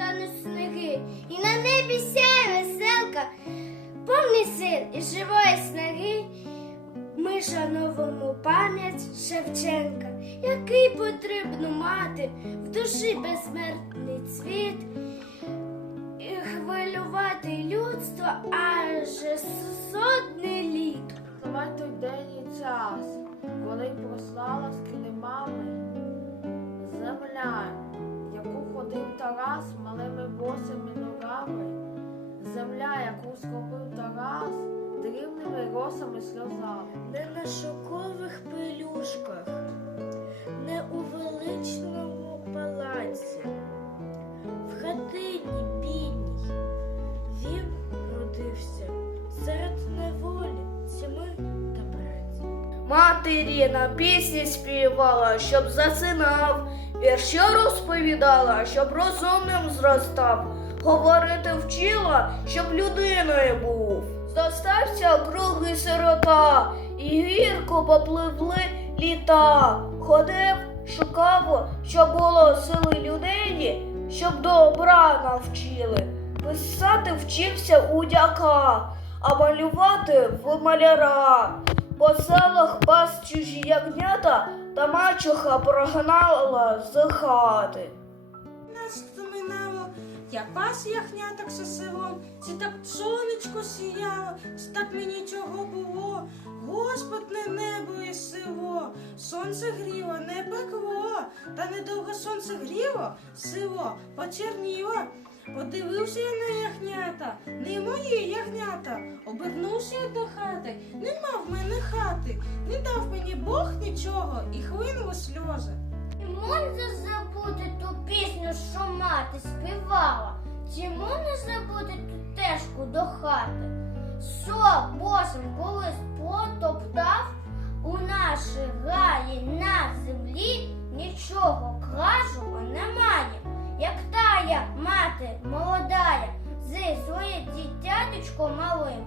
тануть сніги, і на небі сяє веселка, повний сил і живої снаги. Ми шановимо пам'ять Шевченка, який потрібно мати в душі безсмертний цвіт, Тарас малими босими ногами, земля, яку схопив Тарас дрібними росами сльозами. Не на шокових пелюшках, не у величному палаці, в хатині бідній. Він родився серед неволі, тьми та праці. Матері на пісні співала, щоб засинав, вірші розповідала, щоб розумним зростав, говорити вчила, щоб людиною був. Зостався круглий сирота, і гірко попливли літа. Ходив, шукав, щоб було сили людині, щоб добра навчили. Писати вчився у дяка, а малювати в маляра. По селах пас чужі ягнята, та мачуха прогнала з хати. нас вспоминало, я пас яхняток за селом, це так сонечко сіяло, це так мені чого було. Господне небо і село, сонце гріло, не пекло, та недовго сонце гріло, село почерніло. Подивився я на ягнята, не мої ягнята. Обернувся я до хати, нема в мене хати, не дав мені Бог нічого і хлинули сльози. Чи можна забути ту пісню, що мати співала? Чи можна забути ту тежку до хати? Що босим колись потоптав у нашій гаї на землі нічого тая мати молодая зі своє дитяточко малим